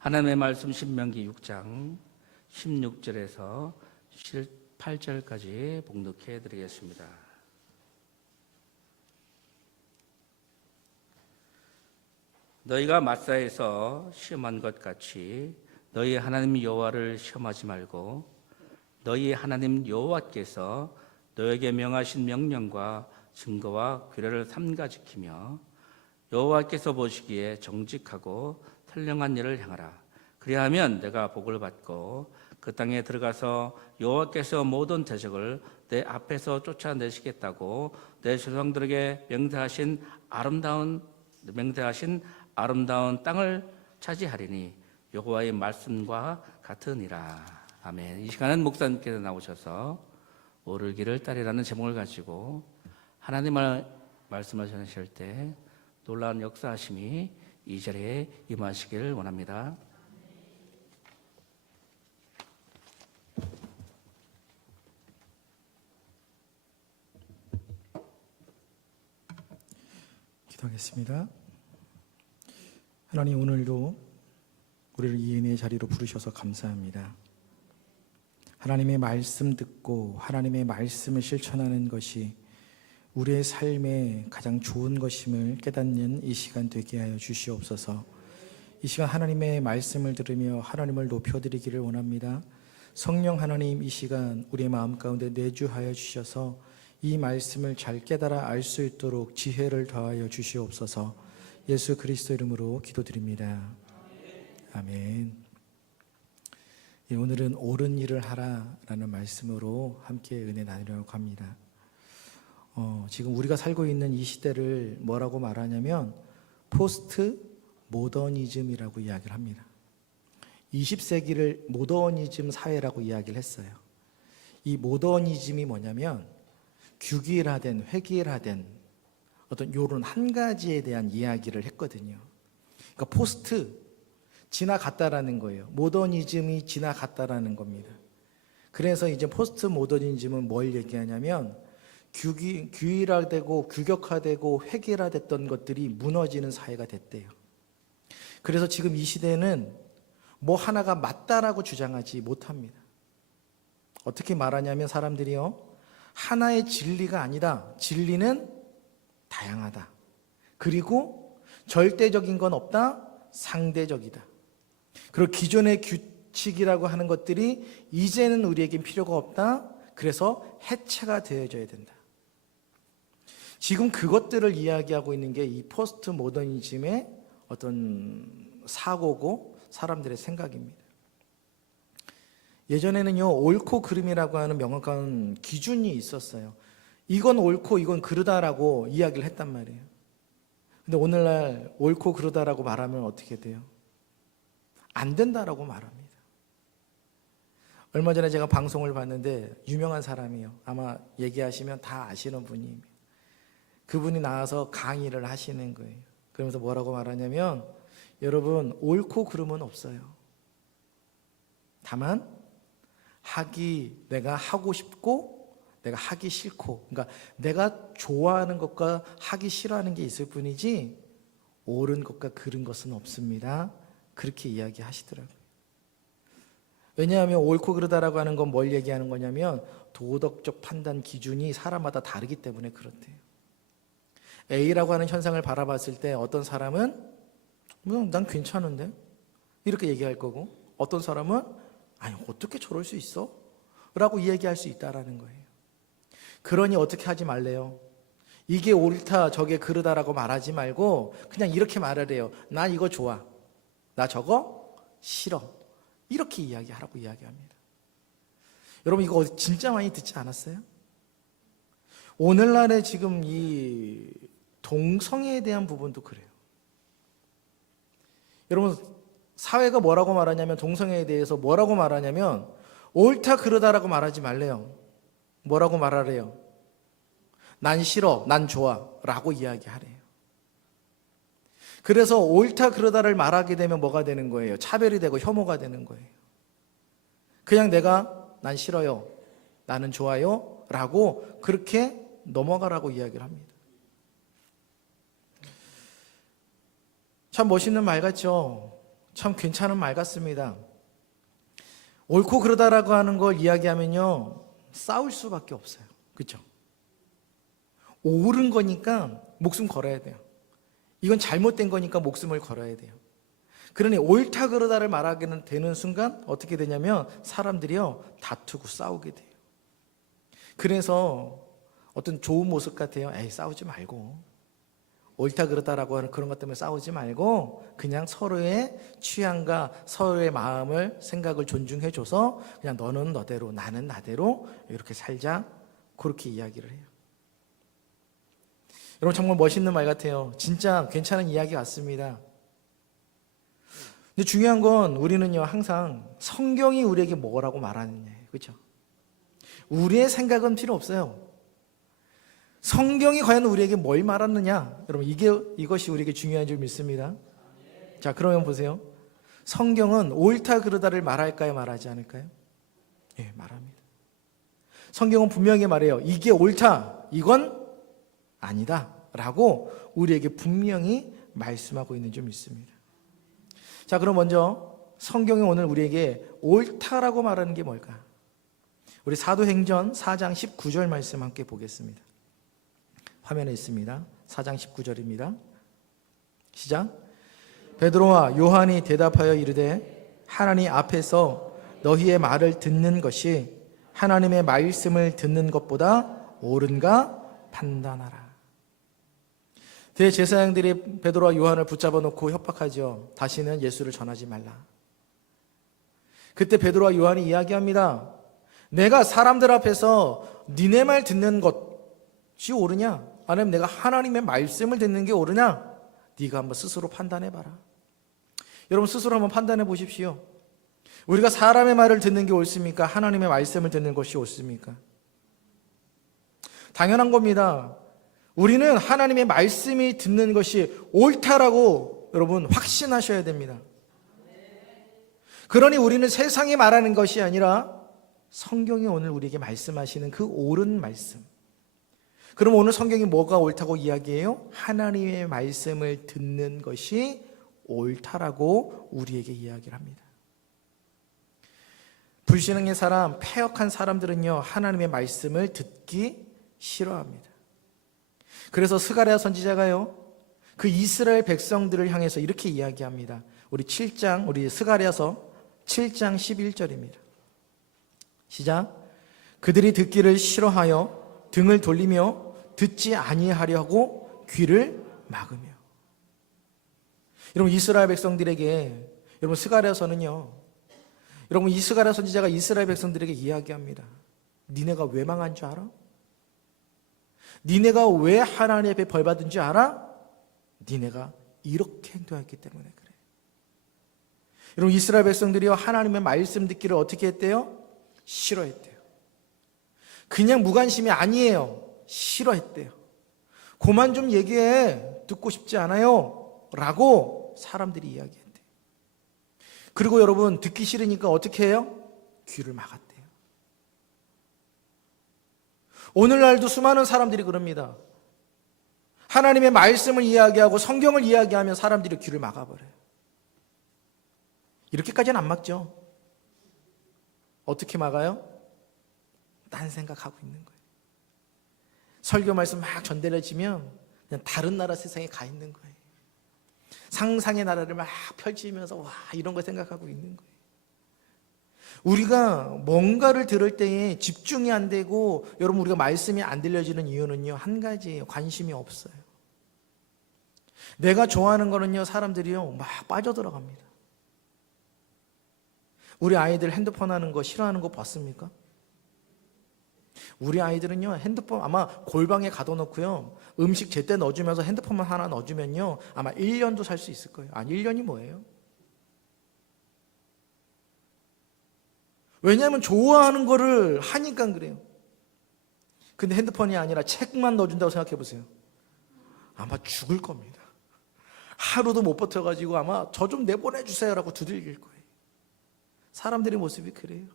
하나님의 말씀 신명기 6장 16절에서 8절까지 봉독해 드리겠습니다. 너희가 마사에서 시험한 것 같이 너희 하나님 여호와를 시험하지 말고 너희 하나님 여호와께서 너에게 명하신 명령과 증거와 규례를 삼가 지키며 여호와께서 보시기에 정직하고 선량한 일을 행하라. 그리하면 내가 복을 받고 그 땅에 들어가서 여호와께서 모든 대적을 내 앞에서 쫓아내시겠다고 내 조상들에게 맹세하신 아름다운 땅을 차지하리니 여호와의 말씀과 같으니라. 아멘. 이 시간은 목사님께서 나오셔서 오를 길을 따리라는 제목을 가지고 하나님의 말씀을 전하실 때 놀라운 역사하심이 이 자리에 임하시기를 원합니다. 기도하겠습니다. 하나님, 오늘도 우리를 이 은혜의 자리로 부르셔서 감사합니다. 하나님의 말씀 듣고 하나님의 말씀을 실천하는 것이 우리의 삶에 가장 좋은 것임을 깨닫는 이 시간 되게 하여 주시옵소서. 이 시간 하나님의 말씀을 들으며 하나님을 높여드리기를 원합니다. 성령 하나님, 이 시간 우리의 마음 가운데 내주하여 주셔서 이 말씀을 잘 깨달아 알 수 있도록 지혜를 더하여 주시옵소서. 예수 그리스도 이름으로 기도드립니다. 아멘. 오늘은 옳은 일을 하라라는 말씀으로 함께 은혜 나누려고 합니다. 지금 우리가 살고 있는 이 시대를 뭐라고 말하냐면 포스트 모더니즘이라고 이야기를 합니다. 20세기를 모더니즘 사회라고 이야기를 했어요. 이 모더니즘이 뭐냐면 규길화된, 획일화된 어떤 요런 한 가지에 대한 이야기를 했거든요. 그러니까 포스트, 지나갔다라는 거예요. 모더니즘이 지나갔다라는 겁니다. 그래서 이제 포스트 모더니즘은 뭘 얘기하냐면 규율화되고 규격화되고 획일화됐던 것들이 무너지는 사회가 됐대요. 그래서 지금 이 시대는 뭐 하나가 맞다라고 주장하지 못합니다. 어떻게 말하냐면 사람들이요, 하나의 진리가 아니다. 진리는 다양하다. 그리고 절대적인 건 없다. 상대적이다. 그리고 기존의 규칙이라고 하는 것들이 이제는 우리에겐 필요가 없다. 그래서 해체가 되어져야 된다. 지금 그것들을 이야기하고 있는 게 이 포스트 모더니즘의 어떤 사고고 사람들의 생각입니다. 예전에는요, 옳고 그름이라고 하는 명확한 기준이 있었어요. 이건 옳고 이건 그르다라고 이야기를 했단 말이에요. 근데 오늘날 옳고 그르다라고 말하면 어떻게 돼요? 안 된다라고 말합니다. 얼마 전에 제가 방송을 봤는데 유명한 사람이에요. 아마 얘기하시면 다 아시는 분입니다. 그분이 나와서 강의를 하시는 거예요. 그러면서 뭐라고 말하냐면, 여러분, 옳고 그름은 없어요. 다만 내가 하고 싶고 내가 하기 싫고, 그러니까 내가 좋아하는 것과 하기 싫어하는 게 있을 뿐이지 옳은 것과 그른 것은 없습니다. 그렇게 이야기하시더라고요. 왜냐하면 옳고 그르다라고 하는 건 뭘 얘기하는 거냐면 도덕적 판단 기준이 사람마다 다르기 때문에 그렇대요. A라고 하는 현상을 바라봤을 때 어떤 사람은 난 괜찮은데? 이렇게 얘기할 거고, 어떤 사람은 아니 어떻게 저럴 수 있어? 라고 이야기할 수 있다라는 거예요. 그러니 어떻게 하지 말래요? 이게 옳다 저게 그르다라고 말하지 말고 그냥 이렇게 말을 해요. 나 이거 좋아, 나 저거 싫어. 이렇게 이야기하라고 이야기합니다. 여러분, 이거 진짜 많이 듣지 않았어요? 오늘날의 지금 이 동성애에 대한 부분도 그래요. 여러분, 사회가 뭐라고 말하냐면, 동성애에 대해서 뭐라고 말하냐면 옳다 그르다라고 말하지 말래요. 뭐라고 말하래요? 난 싫어, 난 좋아 라고 이야기하래요. 그래서 옳다 그르다를 말하게 되면 뭐가 되는 거예요? 차별이 되고 혐오가 되는 거예요. 그냥 난 싫어요, 나는 좋아요 라고 그렇게 넘어가라고 이야기를 합니다. 참 멋있는 말 같죠? 참 괜찮은 말 같습니다. 옳고 그러다라고 하는 걸 이야기하면요, 싸울 수밖에 없어요. 그렇죠? 옳은 거니까 목숨 걸어야 돼요. 이건 잘못된 거니까 목숨을 걸어야 돼요. 그러니 옳다 그러다를 말하게 되는 순간 어떻게 되냐면 사람들이요, 다투고 싸우게 돼요. 그래서 어떤 좋은 모습 같아요. 에이, 싸우지 말고, 옳다 그러다라고 하는 그런 것 때문에 싸우지 말고 그냥 서로의 취향과 서로의 마음을, 생각을 존중해줘서 그냥 너는 너대로 나는 나대로 이렇게 살자, 그렇게 이야기를 해요. 여러분, 정말 멋있는 말 같아요. 진짜 괜찮은 이야기 같습니다. 근데 중요한 건 우리는요, 항상 성경이 우리에게 뭐라고 말하느냐예요. 그렇죠? 우리의 생각은 필요 없어요. 성경이 과연 우리에게 뭘 말하느냐? 여러분, 이것이 우리에게 중요한 줄 믿습니다. 자, 그러면 보세요. 성경은 옳다 그러다를 말할까요, 말하지 않을까요? 예, 말합니다. 성경은 분명히 말해요. 이게 옳다, 이건 아니다 라고 우리에게 분명히 말씀하고 있는 줄 믿습니다. 자, 그럼 먼저 성경이 오늘 우리에게 옳다라고 말하는 게 뭘까? 우리 사도행전 4장 19절 말씀 함께 보겠습니다. 화면에 있습니다. 4장 19절입니다. 시작. 베드로와 요한이 대답하여 이르되 하나님 앞에서 너희의 말을 듣는 것이 하나님의 말씀을 듣는 것보다 옳은가 판단하라. 대제사장들이 베드로와 요한을 붙잡아 놓고 협박하죠. 다시는 예수를 전하지 말라. 그때 베드로와 요한이 이야기합니다. 내가 사람들 앞에서 니네 말 듣는 것이 옳으냐, 아니면 내가 하나님의 말씀을 듣는 게 옳으냐, 네가 한번 스스로 판단해봐라. 여러분, 스스로 한번 판단해 보십시오. 우리가 사람의 말을 듣는 게 옳습니까? 하나님의 말씀을 듣는 것이 옳습니까? 당연한 겁니다. 우리는 하나님의 말씀이 듣는 것이 옳다라고 여러분 확신하셔야 됩니다. 그러니 우리는 세상이 말하는 것이 아니라 성경이 오늘 우리에게 말씀하시는 그 옳은 말씀. 그럼 오늘 성경이 뭐가 옳다고 이야기해요? 하나님의 말씀을 듣는 것이 옳다라고 우리에게 이야기를 합니다. 불신앙의 사람, 패역한 사람들은요, 하나님의 말씀을 듣기 싫어합니다. 그래서 스가랴 선지자가요, 그 이스라엘 백성들을 향해서 이렇게 이야기합니다. 우리 스가랴서 7장 11절입니다. 시작. 그들이 듣기를 싫어하여 등을 돌리며 듣지 아니하려고 귀를 막으며. 여러분, 이스라엘 백성들에게, 여러분, 스가랴서는요, 여러분, 이 스가랴 선지자가 이스라엘 백성들에게 이야기합니다. 니네가 왜 망한 줄 알아? 니네가 왜 하나님 앞에 벌 받은 줄 알아? 니네가 이렇게 행동했기 때문에 그래. 여러분, 이스라엘 백성들이요, 하나님의 말씀 듣기를 어떻게 했대요? 싫어했대요. 그냥 무관심이 아니에요. 싫어했대요. 그만 좀 얘기해. 듣고 싶지 않아요. 라고 사람들이 이야기했대요. 그리고 여러분, 듣기 싫으니까 어떻게 해요? 귀를 막았대요. 오늘날도 수많은 사람들이 그럽니다. 하나님의 말씀을 이야기하고 성경을 이야기하면 사람들이 귀를 막아버려요. 이렇게까지는 안 막죠. 어떻게 막아요? 딴 생각하고 있는 거예요. 설교 말씀 막 전달해지면 그냥 다른 나라 세상에 가 있는 거예요. 상상의 나라를 막 펼치면서 와, 이런 거 생각하고 있는 거예요. 우리가 뭔가를 들을 때에 집중이 안 되고, 여러분, 우리가 말씀이 안 들려지는 이유는요, 한 가지예요. 관심이 없어요. 내가 좋아하는 거는요, 사람들이요, 막 빠져들어갑니다. 우리 아이들 핸드폰 하는 거 싫어하는 거 봤습니까? 우리 아이들은요, 핸드폰 아마 골방에 가둬놓고요, 음식 제때 넣어주면서 핸드폰만 하나 넣어주면요, 아마 1년도 살 수 있을 거예요. 아니, 1년이 뭐예요? 왜냐하면 좋아하는 거를 하니까 그래요. 근데 핸드폰이 아니라 책만 넣어준다고 생각해 보세요. 아마 죽을 겁니다. 하루도 못 버텨가지고 아마 저 좀 내보내주세요 라고 두들길 거예요. 사람들의 모습이 그래요.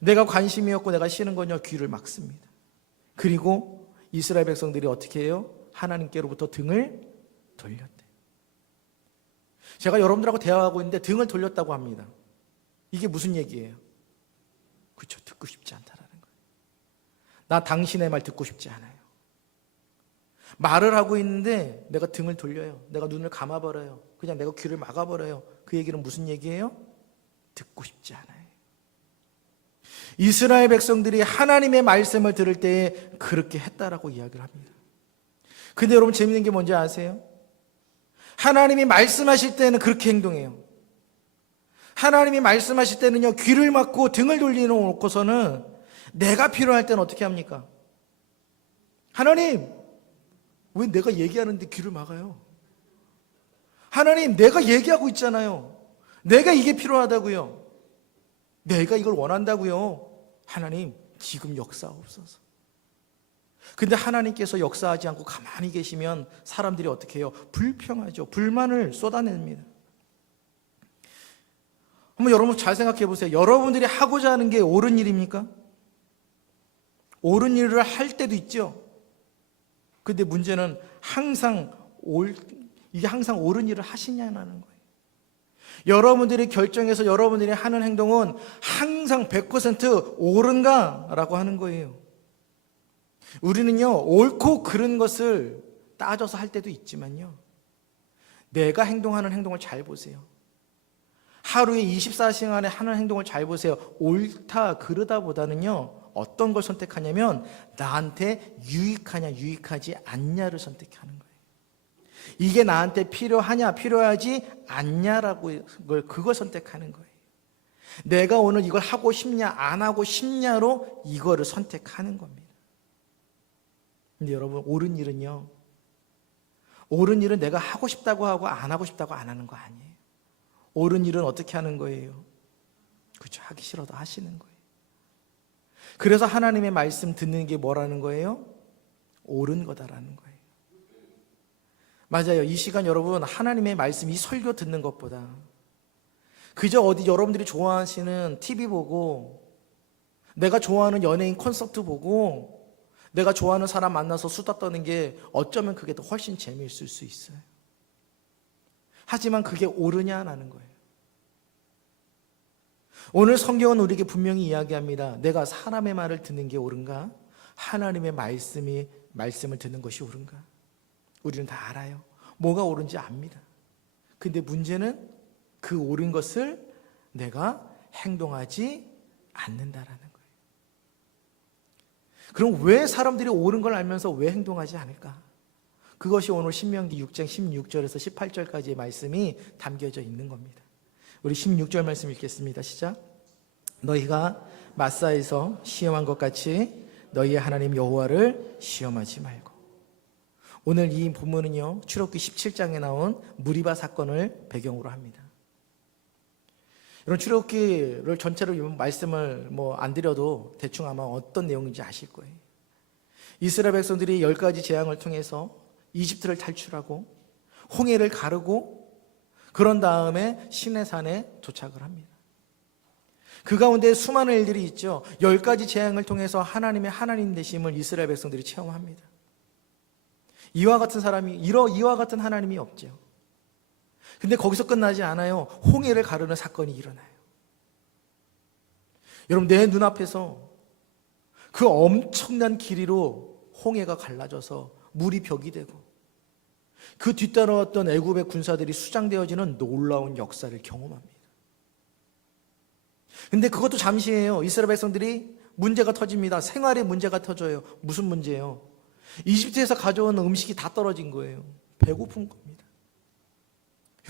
내가 관심이 없고 내가 싫은 건요, 귀를 막습니다. 그리고 이스라엘 백성들이 어떻게 해요? 하나님께로부터 등을 돌렸대. 제가 여러분들하고 대화하고 있는데 등을 돌렸다고 합니다. 이게 무슨 얘기예요? 그렇죠. 듣고 싶지 않다라는 거예요. 나 당신의 말 듣고 싶지 않아요. 말을 하고 있는데 내가 등을 돌려요. 내가 눈을 감아버려요. 그냥 내가 귀를 막아버려요. 그 얘기는 무슨 얘기예요? 듣고 싶지 않아요. 이스라엘 백성들이 하나님의 말씀을 들을 때에 그렇게 했다라고 이야기를 합니다. 근데 여러분 재밌는 게 뭔지 아세요? 하나님이 말씀하실 때는 그렇게 행동해요. 하나님이 말씀하실 때는요, 귀를 막고 등을 돌려놓고서는 내가 필요할 때는 어떻게 합니까? 하나님, 왜 내가 얘기하는데 귀를 막아요? 하나님, 내가 얘기하고 있잖아요. 내가 이게 필요하다고요. 내가 이걸 원한다고요. 하나님, 지금 역사하옵소서. 근데 하나님께서 역사하지 않고 가만히 계시면 사람들이 어떻게 해요? 불평하죠. 불만을 쏟아냅니다. 한번 여러분 잘 생각해 보세요. 여러분들이 하고자 하는 게 옳은 일입니까? 옳은 일을 할 때도 있죠. 근데 문제는 이게 항상 옳은 일을 하시냐는 거예요. 여러분들이 결정해서 여러분들이 하는 행동은 항상 100% 옳은가라고 하는 거예요. 우리는요, 옳고 그른 것을 따져서 할 때도 있지만요, 내가 행동하는 행동을 잘 보세요. 하루에 24시간에 하는 행동을 잘 보세요. 옳다 그르다 보다는요, 어떤 걸 선택하냐면 나한테 유익하냐 유익하지 않냐를 선택하는 거예요. 이게 나한테 필요하냐 필요하지 않냐라고 그걸 선택하는 거예요. 내가 오늘 이걸 하고 싶냐 안 하고 싶냐로 이거를 선택하는 겁니다. 근데 여러분, 옳은 일은요, 옳은 일은 내가 하고 싶다고 하고 안 하고 싶다고 안 하는 거 아니에요. 옳은 일은 어떻게 하는 거예요? 그렇죠. 하기 싫어도 하시는 거예요. 그래서 하나님의 말씀 듣는 게 뭐라는 거예요? 옳은 거다라는 거예요. 맞아요. 이 시간 여러분, 하나님의 말씀, 이 설교 듣는 것보다 그저 어디 여러분들이 좋아하시는 TV 보고, 내가 좋아하는 연예인 콘서트 보고, 내가 좋아하는 사람 만나서 수다 떠는 게 어쩌면 그게 더 훨씬 재미있을 수 있어요. 하지만 그게 옳으냐라는 거예요. 오늘 성경은 우리에게 분명히 이야기합니다. 내가 사람의 말을 듣는 게 옳은가? 하나님의 말씀을 듣는 것이 옳은가? 우리는 다 알아요. 뭐가 옳은지 압니다. 근데 문제는 그 옳은 것을 내가 행동하지 않는다라는 거예요. 그럼 왜 사람들이 옳은 걸 알면서 왜 행동하지 않을까? 그것이 오늘 신명기 6장 16절에서 18절까지의 말씀이 담겨져 있는 겁니다. 우리 16절 말씀 읽겠습니다. 시작. 너희가 마사에서 시험한 것 같이 너희의 하나님 여호와를 시험하지 말고. 오늘 이 본문은요, 출애굽기 17장에 나온 무리바 사건을 배경으로 합니다. 이런 출애굽기를 전체로 말씀을 안 드려도 대충 아마 어떤 내용인지 아실 거예요. 이스라엘 백성들이 10가지 재앙을 통해서 이집트를 탈출하고 홍해를 가르고 그런 다음에 시내산에 도착을 합니다. 그 가운데 수많은 일들이 있죠. 10가지 재앙을 통해서 하나님의 하나님 되심을 이스라엘 백성들이 체험합니다. 이와 같은 하나님이 없죠. 근데 거기서 끝나지 않아요. 홍해를 가르는 사건이 일어나요. 여러분, 내 눈앞에서 그 엄청난 길이로 홍해가 갈라져서 물이 벽이 되고 그 뒤따라왔던 애굽의 군사들이 수장되어지는 놀라운 역사를 경험합니다. 근데 그것도 잠시예요. 이스라엘 백성들이 문제가 터집니다. 생활에 문제가 터져요. 무슨 문제예요? 이집트에서 가져온 음식이 다 떨어진 거예요. 배고픈 겁니다.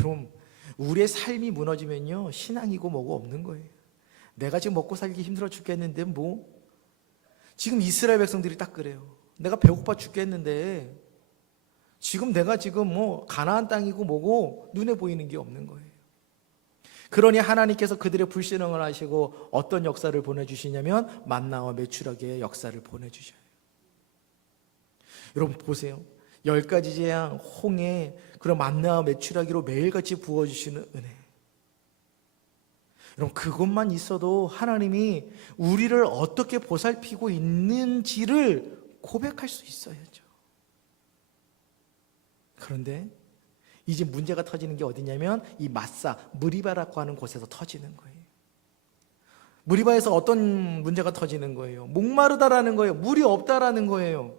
여러분, 우리의 삶이 무너지면요, 신앙이고 뭐고 없는 거예요. 내가 지금 먹고 살기 힘들어 죽겠는데 지금 이스라엘 백성들이 딱 그래요. 내가 배고파 죽겠는데 지금 내가 가나안 땅이고 뭐고 눈에 보이는 게 없는 거예요. 그러니 하나님께서 그들의 불신앙을 하시고 어떤 역사를 보내주시냐면 만나와 메추라기의 역사를 보내주셔요. 여러분 보세요. 10가지 재앙, 홍해, 그런 만나와 메추라기로 매일같이 부어주시는 은혜. 여러분, 그것만 있어도 하나님이 우리를 어떻게 보살피고 있는지를 고백할 수 있어야죠. 그런데 이제 문제가 터지는 게 어디냐면 이 마사, 무리바라고 하는 곳에서 터지는 거예요. 무리바에서 어떤 문제가 터지는 거예요? 목마르다라는 거예요. 물이 없다라는 거예요.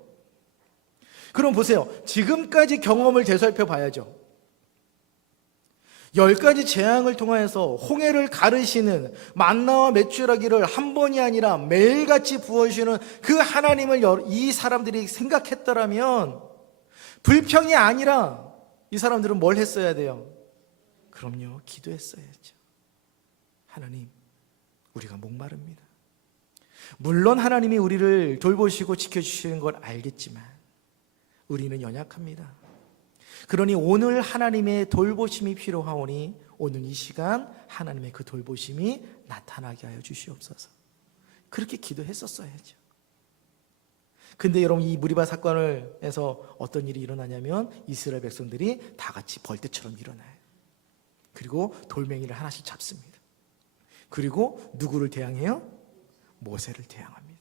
그럼 보세요. 지금까지 경험을 되살펴 봐야죠. 10가지 재앙을 통하여서 홍해를 가르시는 만나와 메추라기를 한 번이 아니라 매일같이 부어주시는 그 하나님을 이 사람들이 생각했더라면 불평이 아니라 이 사람들은 뭘 했어야 돼요? 그럼요, 기도했어야죠. 하나님, 우리가 목마릅니다. 물론 하나님이 우리를 돌보시고 지켜주시는 걸 알겠지만 우리는 연약합니다. 그러니 오늘 하나님의 돌보심이 필요하오니 오늘 이 시간 하나님의 그 돌보심이 나타나게 하여 주시옵소서. 그렇게 기도했었어야죠. 근데 여러분, 이 무리바 사건을 해서 어떤 일이 일어나냐면 이스라엘 백성들이 다 같이 벌떼처럼 일어나요. 그리고 돌멩이를 하나씩 잡습니다. 그리고 누구를 대항해요? 모세를 대항합니다.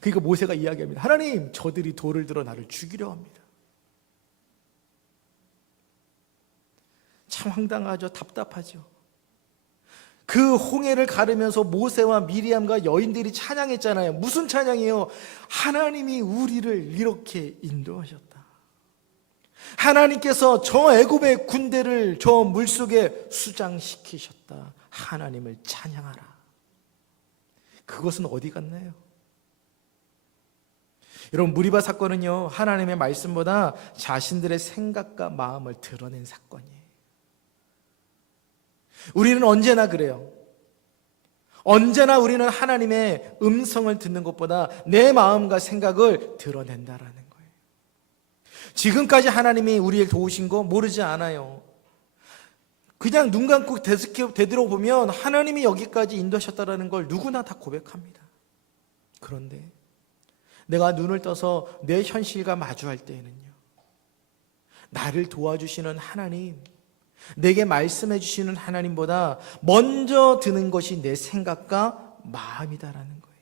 그러니까 모세가 이야기합니다. 하나님, 저들이 돌을 들어 나를 죽이려 합니다. 참 황당하죠. 답답하죠. 그 홍해를 가르면서 모세와 미리암과 여인들이 찬양했잖아요. 무슨 찬양이에요? 하나님이 우리를 이렇게 인도하셨다. 하나님께서 저 애굽의 군대를 저 물속에 수장시키셨다. 하나님을 찬양하라. 그것은 어디 갔나요? 여러분, 무리바 사건은요, 하나님의 말씀보다 자신들의 생각과 마음을 드러낸 사건이에요. 우리는 언제나 그래요. 언제나 우리는 하나님의 음성을 듣는 것보다 내 마음과 생각을 드러낸다라는 거예요. 지금까지 하나님이 우리를 도우신 거 모르지 않아요. 그냥 눈 감고 되돌아보면 하나님이 여기까지 인도하셨다라는 걸 누구나 다 고백합니다. 그런데 내가 눈을 떠서 내 현실과 마주할 때에는요, 나를 도와주시는 하나님, 내게 말씀해 주시는 하나님보다 먼저 드는 것이 내 생각과 마음이다라는 거예요.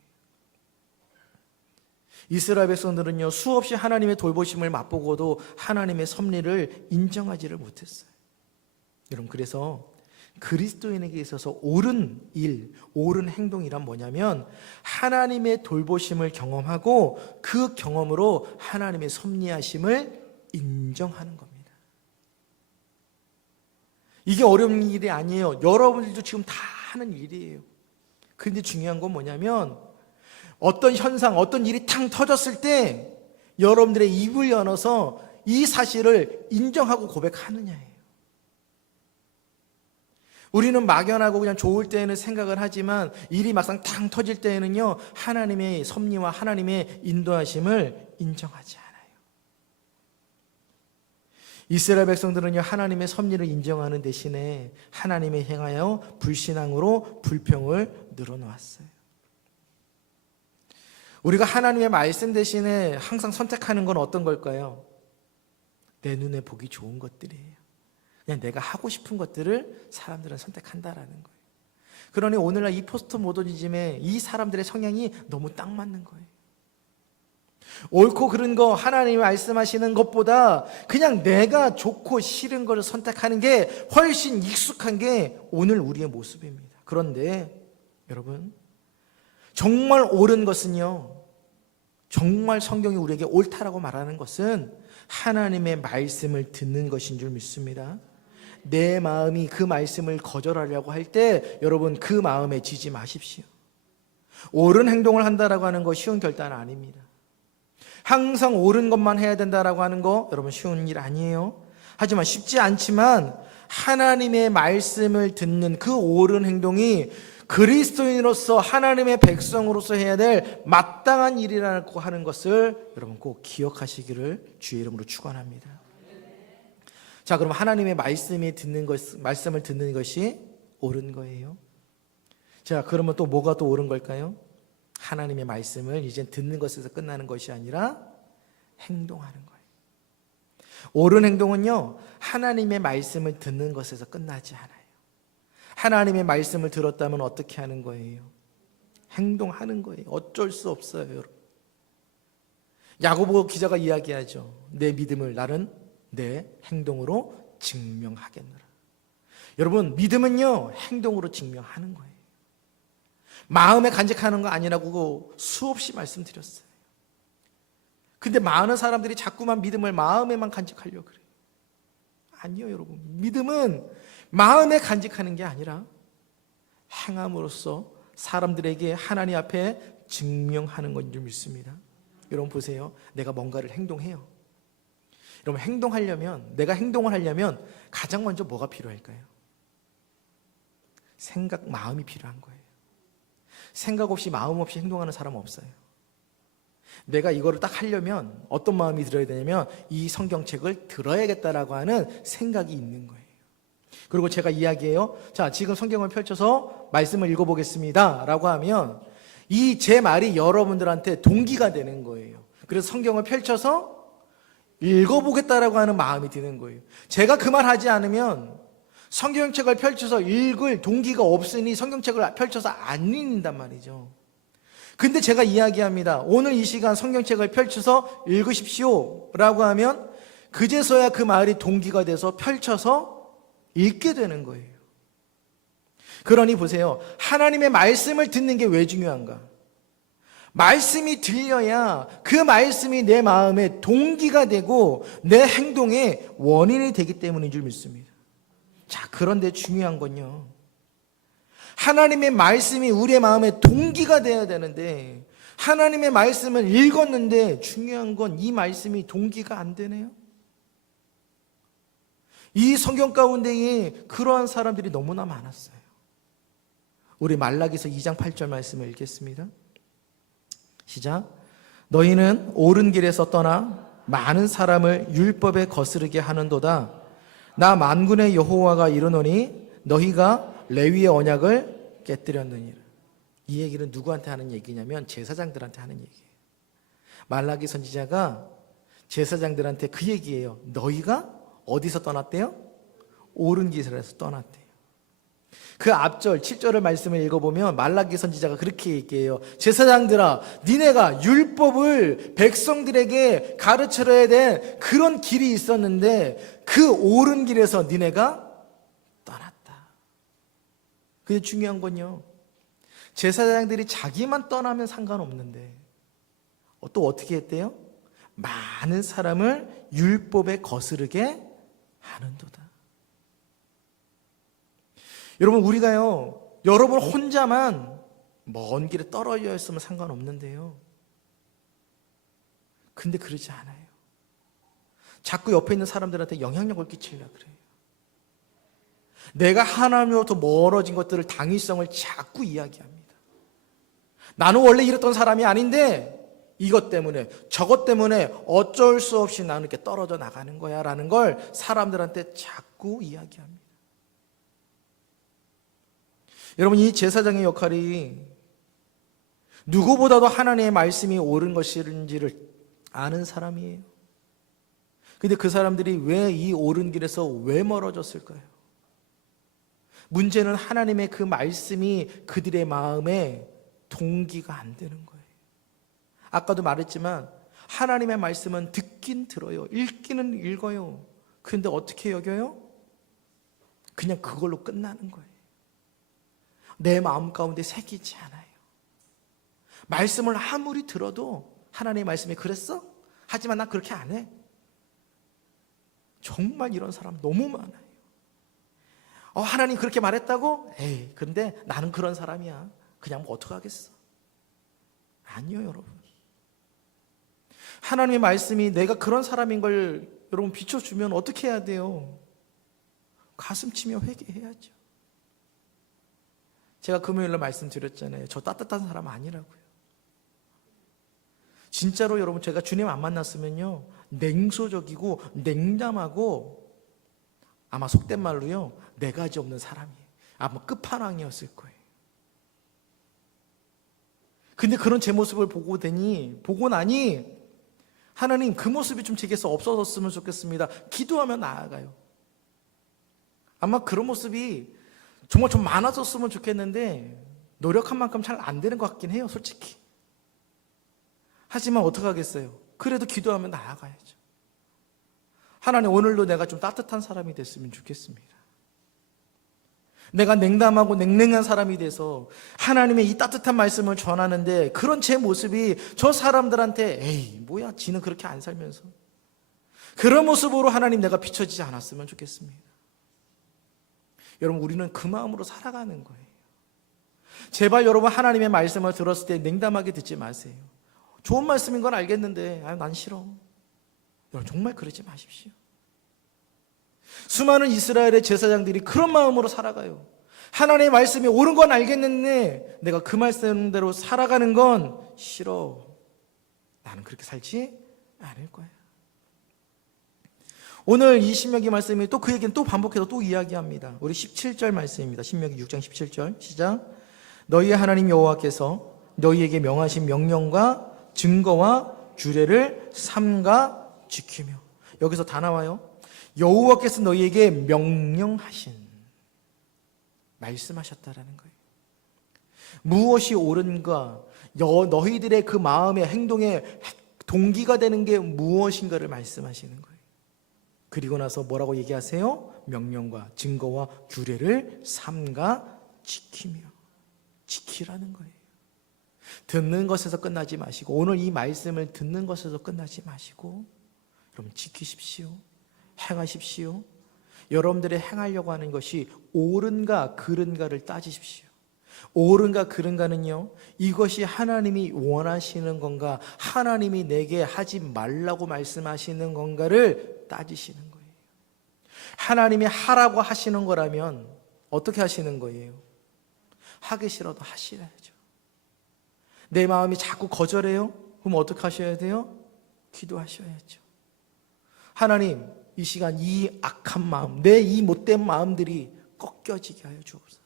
이스라엘 백성들은요, 수없이 하나님의 돌보심을 맛보고도 하나님의 섭리를 인정하지를 못했어요. 여러분, 그래서 그리스도인에게 있어서 옳은 일, 옳은 행동이란 뭐냐면 하나님의 돌보심을 경험하고 그 경험으로 하나님의 섭리하심을 인정하는 겁니다. 이게 어려운 일이 아니에요. 여러분들도 지금 다 하는 일이에요. 그런데 중요한 건 뭐냐면 어떤 현상, 어떤 일이 탕 터졌을 때 여러분들의 입을 열어서 이 사실을 인정하고 고백하느냐예요. 우리는 막연하고 그냥 좋을 때에는 생각을 하지만 일이 막상 탕 터질 때에는요, 하나님의 섭리와 하나님의 인도하심을 인정하지 않아요. 이스라엘 백성들은요, 하나님의 섭리를 인정하는 대신에 하나님에 행하여 불신앙으로 불평을 늘어놓았어요. 우리가 하나님의 말씀 대신에 항상 선택하는 건 어떤 걸까요? 내 눈에 보기 좋은 것들이에요. 그냥 내가 하고 싶은 것들을 사람들은 선택한다라는 거예요. 그러니 오늘날 이 포스트 모더니즘에 이 사람들의 성향이 너무 딱 맞는 거예요. 옳고 그른 거 하나님이 말씀하시는 것보다 그냥 내가 좋고 싫은 걸 선택하는 게 훨씬 익숙한 게 오늘 우리의 모습입니다. 그런데 여러분, 정말 옳은 것은요, 정말 성경이 우리에게 옳다라고 말하는 것은 하나님의 말씀을 듣는 것인 줄 믿습니다. 내 마음이 그 말씀을 거절하려고 할 때 여러분, 그 마음에 지지 마십시오. 옳은 행동을 한다라고 하는 거 쉬운 결단은 아닙니다. 항상 옳은 것만 해야 된다라고 하는 거 여러분 쉬운 일 아니에요. 하지만 쉽지 않지만 하나님의 말씀을 듣는 그 옳은 행동이 그리스도인으로서 하나님의 백성으로서 해야 될 마땅한 일이라고 하는 것을 여러분 꼭 기억하시기를 주의 이름으로 축원합니다. 자, 그럼 하나님의 말씀을 듣는 것이 옳은 거예요. 자, 그러면 또 뭐가 또 옳은 걸까요? 하나님의 말씀을 이제 듣는 것에서 끝나는 것이 아니라 행동하는 거예요. 옳은 행동은요, 하나님의 말씀을 듣는 것에서 끝나지 않아요. 하나님의 말씀을 들었다면 어떻게 하는 거예요? 행동하는 거예요. 어쩔 수 없어요, 여러분. 야고보 기자가 이야기하죠. 내 믿음을 나는 내 행동으로 증명하겠노라. 여러분, 믿음은요, 행동으로 증명하는 거예요. 마음에 간직하는 거 아니라고 수없이 말씀드렸어요. 근데 많은 사람들이 자꾸만 믿음을 마음에만 간직하려고 그래요. 아니요, 여러분. 믿음은 마음에 간직하는 게 아니라 행함으로써 사람들에게 하나님 앞에 증명하는 건 줄 믿습니다. 여러분 보세요. 내가 뭔가를 행동해요. 여러분, 내가 행동을 하려면 가장 먼저 뭐가 필요할까요? 마음이 필요한 거예요. 생각 없이 마음 없이 행동하는 사람은 없어요. 내가 이거를 딱 하려면 어떤 마음이 들어야 되냐면 이 성경책을 들어야겠다라고 하는 생각이 있는 거예요. 그리고 제가 이야기해요. 자, 지금 성경을 펼쳐서 말씀을 읽어보겠습니다 라고 하면 이 제 말이 여러분들한테 동기가 되는 거예요. 그래서 성경을 펼쳐서 읽어보겠다라고 하는 마음이 드는 거예요. 제가 그 말 하지 않으면 성경책을 펼쳐서 읽을 동기가 없으니 성경책을 펼쳐서 안 읽는단 말이죠. 근데 제가 이야기합니다. 오늘 이 시간 성경책을 펼쳐서 읽으십시오 라고 하면 그제서야 그 말이 동기가 돼서 펼쳐서 읽게 되는 거예요. 그러니 보세요. 하나님의 말씀을 듣는 게 왜 중요한가? 말씀이 들려야 그 말씀이 내 마음에 동기가 되고 내 행동의 원인이 되기 때문인 줄 믿습니다. 자, 그런데 중요한 건요, 하나님의 말씀이 우리의 마음에 동기가 되어야 되는데 하나님의 말씀을 읽었는데 중요한 건 이 말씀이 동기가 안 되네요. 이 성경 가운데에 그러한 사람들이 너무나 많았어요. 우리 말라기서 2장 8절 말씀을 읽겠습니다. 시작. 너희는 옳은 길에서 떠나 많은 사람을 율법에 거스르게 하는도다. 나 만군의 여호와가 이르노니 너희가 레위의 언약을 깨뜨렸느니라. 이 얘기는 누구한테 하는 얘기냐면 제사장들한테 하는 얘기예요. 말라기 선지자가 제사장들한테 그 얘기예요. 너희가 어디서 떠났대요? 옳은 길에서 떠났대요. 그 앞절 7절의 말씀을 읽어보면 말라기 선지자가 그렇게 얘기해요. 제사장들아, 니네가 율법을 백성들에게 가르쳐야 될 그런 길이 있었는데 그 옳은 길에서 니네가 떠났다. 근데 중요한 건요, 제사장들이 자기만 떠나면 상관없는데 또 어떻게 했대요? 많은 사람을 율법에 거스르게 하는도다. 여러분, 우리가요, 여러분 혼자만 먼 길에 떨어져 있으면 상관없는데요, 근데 그러지 않아요. 자꾸 옆에 있는 사람들한테 영향력을 끼치려고 그래요. 내가 하나님으로부터 멀어진 것들을 당위성을 자꾸 이야기합니다. 나는 원래 이랬던 사람이 아닌데 이것 때문에 저것 때문에 어쩔 수 없이 나는 이렇게 떨어져 나가는 거야 라는 걸 사람들한테 자꾸 이야기합니다. 여러분, 이 제사장의 역할이 누구보다도 하나님의 말씀이 옳은 것인지를 아는 사람이에요. 근데 그 사람들이 왜 이 옳은 길에서 왜 멀어졌을까요? 문제는 하나님의 그 말씀이 그들의 마음에 동기가 안 되는 거예요. 아까도 말했지만 하나님의 말씀은 듣긴 들어요. 읽기는 읽어요. 그런데 어떻게 여겨요? 그냥 그걸로 끝나는 거예요. 내 마음 가운데 새기지 않아요. 말씀을 아무리 들어도 하나님의 말씀이 그랬어? 하지만 나 그렇게 안 해. 정말 이런 사람 너무 많아요. 하나님 그렇게 말했다고? 에이, 근데 나는 그런 사람이야. 그냥 뭐 어떡하겠어. 아니요, 여러분. 하나님의 말씀이 내가 그런 사람인 걸 여러분 비춰주면 어떻게 해야 돼요? 가슴 치며 회개해야죠. 제가 금요일날 말씀드렸잖아요. 저 따뜻한 사람 아니라고요. 진짜로 여러분, 제가 주님 안 만났으면요, 냉소적이고 냉담하고 아마 속된 말로요, 네 가지 없는 사람이에요. 아마 끝판왕이었을 거예요. 근데 그런 제 모습을 보고 나니 하나님, 그 모습이 좀 제게서 없어졌으면 좋겠습니다. 기도하면 나아가요. 아마 그런 모습이 정말 좀 많아졌으면 좋겠는데 노력한 만큼 잘 안 되는 것 같긴 해요, 솔직히. 하지만 어떡하겠어요? 그래도 기도하면 나아가야죠. 하나님, 오늘도 내가 좀 따뜻한 사람이 됐으면 좋겠습니다. 내가 냉담하고 냉랭한 사람이 돼서 하나님의 이 따뜻한 말씀을 전하는데 그런 제 모습이 저 사람들한테 에이 뭐야 지는 그렇게 안 살면서, 그런 모습으로 하나님 내가 비춰지지 않았으면 좋겠습니다. 여러분, 우리는 그 마음으로 살아가는 거예요. 제발 여러분, 하나님의 말씀을 들었을 때 냉담하게 듣지 마세요. 좋은 말씀인 건 알겠는데 난 싫어. 여러분, 정말 그러지 마십시오. 수많은 이스라엘의 제사장들이 그런 마음으로 살아가요. 하나님의 말씀이 옳은 건 알겠는데 내가 그 말씀대로 살아가는 건 싫어. 나는 그렇게 살지 않을 거야. 오늘 이 신명기 말씀이 또 그 얘기는 또 반복해서 또 이야기합니다. 우리 17절 말씀입니다. 신명기 6장 17절 시작. 너희의 하나님 여호와께서 너희에게 명하신 명령과 증거와 규례를 삼가 지키며. 여기서 다 나와요. 여호와께서 너희에게 명령하신, 말씀하셨다라는 거예요. 무엇이 옳은가, 너희들의 그 마음의 행동의 동기가 되는 게 무엇인가를 말씀하시는 거예요. 그리고 나서 뭐라고 얘기하세요? 명령과 증거와 규례를 삼가 지키며. 지키라는 거예요. 듣는 것에서 끝나지 마시고, 오늘 이 말씀을 듣는 것에서 끝나지 마시고 여러분 지키십시오. 행하십시오. 여러분들이 행하려고 하는 것이 옳은가 그른가를 따지십시오. 옳은가 그른가는요, 이것이 하나님이 원하시는 건가, 하나님이 내게 하지 말라고 말씀하시는 건가를 따지시는 거예요. 하나님이 하라고 하시는 거라면 어떻게 하시는 거예요? 하기 싫어도 하시라야죠. 내 마음이 자꾸 거절해요? 그럼 어떻게 하셔야 돼요? 기도하셔야죠. 하나님, 이 시간 이 악한 마음, 내 이 못된 마음들이 꺾여지게 하여 주옵소서.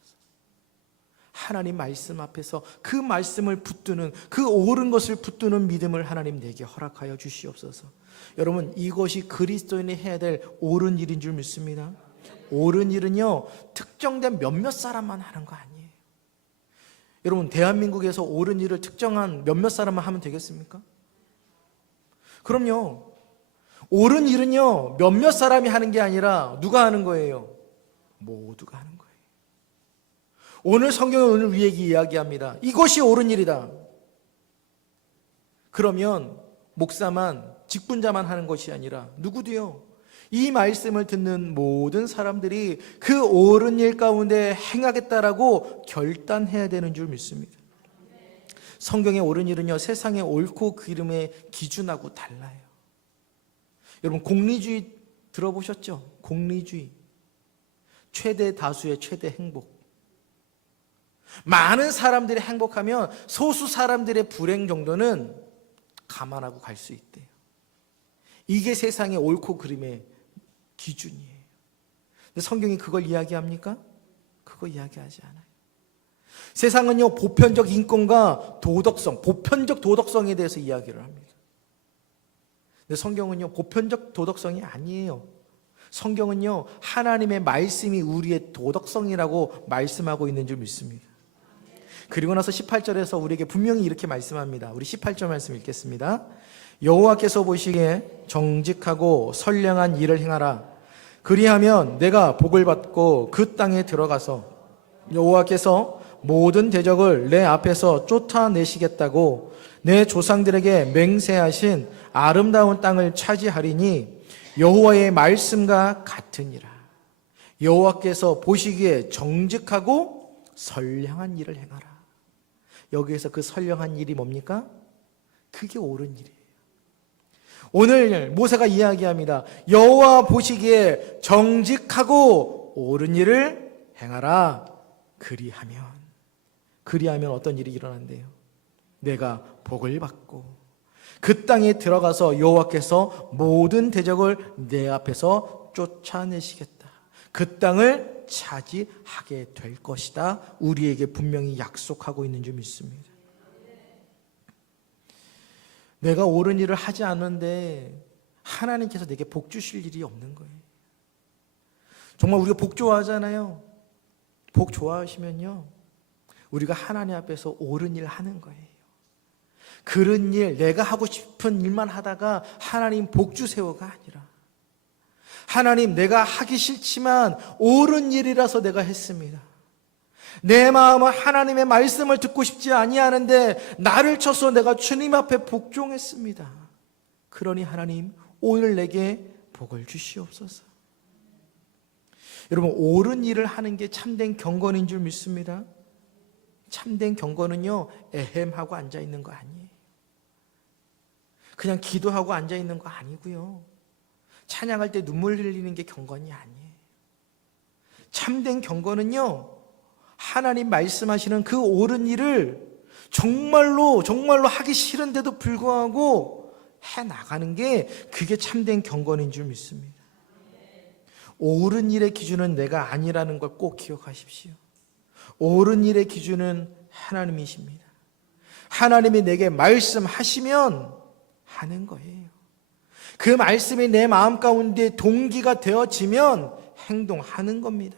하나님 말씀 앞에서 그 말씀을 붙드는, 그 옳은 것을 붙드는 믿음을 하나님 내게 허락하여 주시옵소서. 여러분, 이것이 그리스도인이 해야 될 옳은 일인 줄 믿습니다. 옳은 일은요, 특정된 몇몇 사람만 하는 거 아니에요. 여러분, 대한민국에서 옳은 일을 특정한 몇몇 사람만 하면 되겠습니까? 그럼요. 옳은 일은요, 몇몇 사람이 하는 게 아니라 누가 하는 거예요? 모두가 하는 거예요. 오늘 성경은 오늘 우리에게 이야기합니다. 이것이 옳은 일이다. 그러면 목사만, 직분자만 하는 것이 아니라 누구도요, 이 말씀을 듣는 모든 사람들이 그 옳은 일 가운데 행하겠다라고 결단해야 되는 줄 믿습니다. 성경의 옳은 일은요, 세상의 옳고 그름의 기준하고 달라요. 여러분, 공리주의 들어보셨죠? 공리주의. 최대 다수의 최대 행복. 많은 사람들이 행복하면 소수 사람들의 불행 정도는 감안하고 갈 수 있대요. 이게 세상의 옳고 그름의 기준이에요. 근데 성경이 그걸 이야기합니까? 그거 이야기하지 않아요. 세상은요, 보편적 인권과 도덕성, 보편적 도덕성에 대해서 이야기를 합니다. 근데 성경은요, 보편적 도덕성이 아니에요. 성경은요, 하나님의 말씀이 우리의 도덕성이라고 말씀하고 있는 줄 믿습니다. 그리고 나서 18절에서 우리에게 분명히 이렇게 말씀합니다. 우리 18절 말씀 읽겠습니다. 여호와께서 보시기에 정직하고 선량한 일을 행하라. 그리하면 내가 복을 받고 그 땅에 들어가서 여호와께서 모든 대적을 내 앞에서 쫓아내시겠다고 내 조상들에게 맹세하신 아름다운 땅을 차지하리니 여호와의 말씀과 같으니라. 여호와께서 보시기에 정직하고 선량한 일을 행하라. 여기에서 그 선량한 일이 뭡니까? 그게 옳은 일이에요. 오늘 모세가 이야기합니다. 여호와 보시기에 정직하고 옳은 일을 행하라. 그리하면 어떤 일이 일어난대요? 내가 복을 받고 그 땅에 들어가서 여호와께서 모든 대적을 내 앞에서 쫓아내시겠다. 그 땅을 차지하게 될 것이다. 우리에게 분명히 약속하고 있는 줄 믿습니다. 내가 옳은 일을 하지 않는데 하나님께서 내게 복 주실 일이 없는 거예요. 정말 우리가 복 좋아하잖아요. 복 좋아하시면요, 우리가 하나님 앞에서 옳은 일 하는 거예요. 그런 일, 내가 하고 싶은 일만 하다가 하나님 복 주세요가 아니라 하나님, 내가 하기 싫지만 옳은 일이라서 내가 했습니다. 내 마음은 하나님의 말씀을 듣고 싶지 아니하는데 나를 쳐서 내가 주님 앞에 복종했습니다. 그러니 하나님, 오늘 내게 복을 주시옵소서. 여러분, 옳은 일을 하는 게 참된 경건인 줄 믿습니다. 참된 경건은요, 에헴하고 앉아있는 거 아니에요. 그냥 기도하고 앉아있는 거 아니고요. 찬양할 때 눈물 흘리는 게 경건이 아니에요. 참된 경건은요, 하나님 말씀하시는 그 옳은 일을 정말로 하기 싫은데도 불구하고 해나가는 게 그게 참된 경건인 줄 믿습니다. 옳은 일의 기준은 내가 아니라는 걸 꼭 기억하십시오. 옳은 일의 기준은 하나님이십니다. 하나님이 내게 말씀하시면 하는 거예요. 그 말씀이 내 마음 가운데 동기가 되어지면 행동하는 겁니다.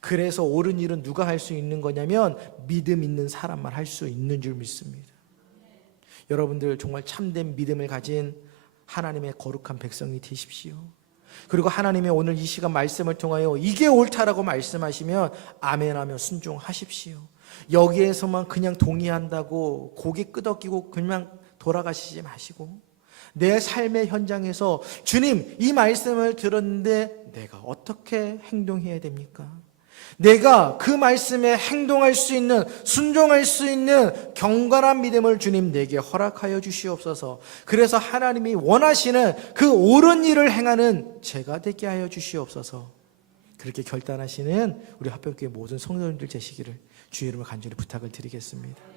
그래서 옳은 일은 누가 할 수 있는 거냐면 믿음 있는 사람만 할 수 있는 줄 믿습니다. 여러분들 정말 참된 믿음을 가진 하나님의 거룩한 백성이 되십시오. 그리고 하나님의 오늘 이 시간 말씀을 통하여 이게 옳다라고 말씀하시면 아멘하며 순종하십시오. 여기에서만 그냥 동의한다고 고개 끄덕이고 그냥 돌아가시지 마시고 내 삶의 현장에서 주님, 이 말씀을 들었는데 내가 어떻게 행동해야 됩니까? 내가 그 말씀에 행동할 수 있는, 순종할 수 있는 경건한 믿음을 주님 내게 허락하여 주시옵소서. 그래서 하나님이 원하시는 그 옳은 일을 행하는 제가 되게 하여 주시옵소서. 그렇게 결단하시는 우리 합병교회 모든 성도님들 되시기를 주의 이름으로 간절히 부탁을 드리겠습니다.